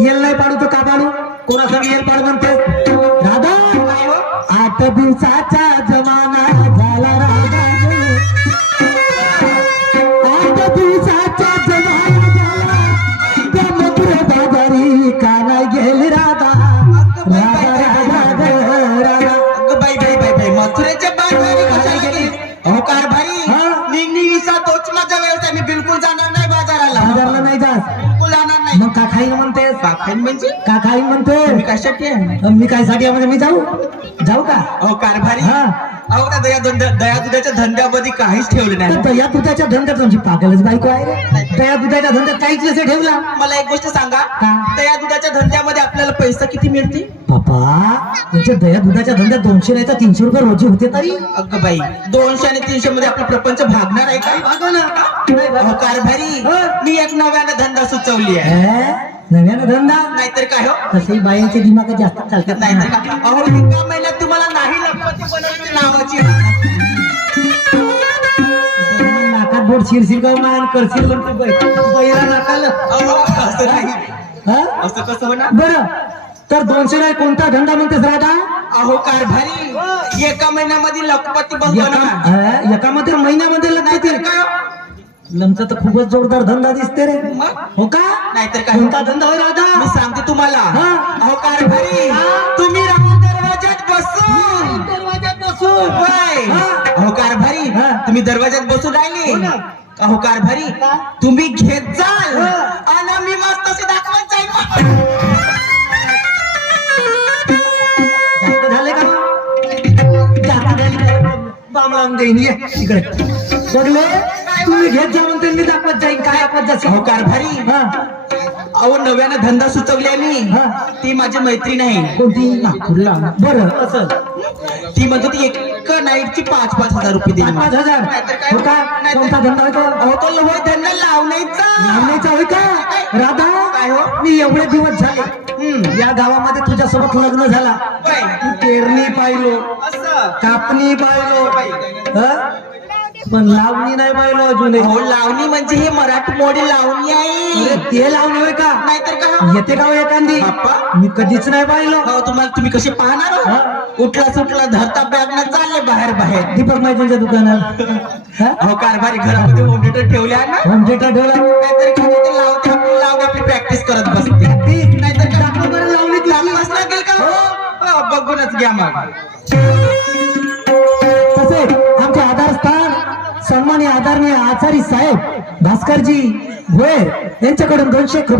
L नाही पाडू तर का पाडू? कोणासाठी येल पाडू म्हणते? राधा 8 दिवसाचा जमाना झाला राधा, 8 दिवसाचा जमाना झाला, त्या मथुरा बाजारी का नाही गेली राधा? राधा राधा राधा बाई बाई बाई बाई मथुरेच्या बाजारी कशाला गेली? अहो कारभारी निघणीचा तोच माझा व्यवसाय. मी बिलकुल जाणार नाही बाजाराला. बाजारला नाही जात, बिलकुल जाणार नाही. मग का खाईन म्हणते? का खाईन म्हणजे? का खाईन म्हणते? मी कशासाठी आहे? मी काय साठी आहे म्हणजे मी जाऊ का? अहो कारभारी हा. अहो त्या दया दुधाच्या धंद्यामध्ये काहीच ठेवलं नाही. तर दया दुधाच्या धंद्यात तुमची पागलच बायको आहे रे. दया दुधाच्या धंद्यात काहीच नसे ठेवला. मला एक गोष्ट सांगा, का? दया दुधाच्या धंद्यामध्ये आपल्याला पैसा किती मिळते? बाबा तुमच्या दया दुधाच्या धंद्यात 200 नाही तर 300 रुपये रोजी होते तरी. अगं बाई 200 आणि 300 मध्ये आपला प्रपंच भागणार आहे का? अहो कारभारी मी एक नव्यानं धंदा सुचवली आहे. नव्यानं धंदा? नाहीतर काय हो, तसे बायांचे दिमाग जास्त चालतात. नाहीतर काय. अहो एका महिन्यात तुम्हाला नाही लखपती बनवण्याची नावाची. नाकात बोट शिरशील का मान करशील म्हणतो बैरा नाकाला. अहो असं नाही. हा? असं कसं होणार? बरं तर 200 नाही कोणता धंदा म्हणतेस राधा? अहो कारभारी एका महिन्यामध्ये लखपती बनवणार. एकामध्ये महिन्यामध्ये लागते नाहीतर काय हो? लमचा तर खूपच जोरदार धंदा दिसते रे. मग? हो का? नाहीतर काय? कोणता धंदा होय राधा? मी सांगते तुम्हाला. हा. अहो कारभारी तुम्ही राहा दरवाजात बसून. होय. हा. अहो कारभारी हा. तुम्ही दरवाजात बसून राहिले. हो ना. अहो कारभारी का? तुम्ही घेत जाल हा. आणि मी मस्त असे दाखवत जाईल. जास्त झाले का? जास्त झाली का? बाम लावून देईन ये इकडे. बघले तुम्ही घेत जा म्हणते मी दाखवत जाईन. काय दाखवत जाशील? अहो कारभारी हा. अहो नव्यानं धंदा सुचवलाय मी. हा. ती माझी मैत्रीण आहे. कोणती? नागपूरला. बरं असं ती म्हणत होती एक नाईटची 5-5 हजार रुपये दिली. 5,000 नाहीतर काय? हो का? कोणता धंदा होतो? अहो तो होय धंदा लावण्याचा. लावण्याचा होय का? राधा काय हो? मी एवढे दिवस झाले या गावामध्ये तुझ्यासोबत लग्न झाला. होय. पेरणी पाहिलो, असं कापणी पाहिलो, हं? पण लावणी नाही पाहिलो अजून. हो लावणी म्हणजे हे मराठी मोडी लावणी अरे आहे. ते लावणी होय का? नाहीतर काय? येते का हो एखादी? बाप्पा. मी कधीच नाही पाहिलो. हो तुम्ही कसे पाहणार हो? हा. उठला सुटला धरता बॅग ना चालले बाहेर. दीपक माहितीच्या दुकानात हं? अहो कारभारी घरामध्ये होम थिएटर ठेवले आहे ना. होम थिएटर ठेवला. नाहीतर काय ते लावते आपण आपली प्रॅक्टिस करत बसते. नाहीतर काय? दाखव बरं लावणी तुझी. लावणंच लागेल का? हो, बघूनच घ्या मग. तसेच आमचे आधारस्थान सन्माननीय आदरणीय आचार्य साहेब भास्करजी भोयर यांच्याकडून 200 रुपये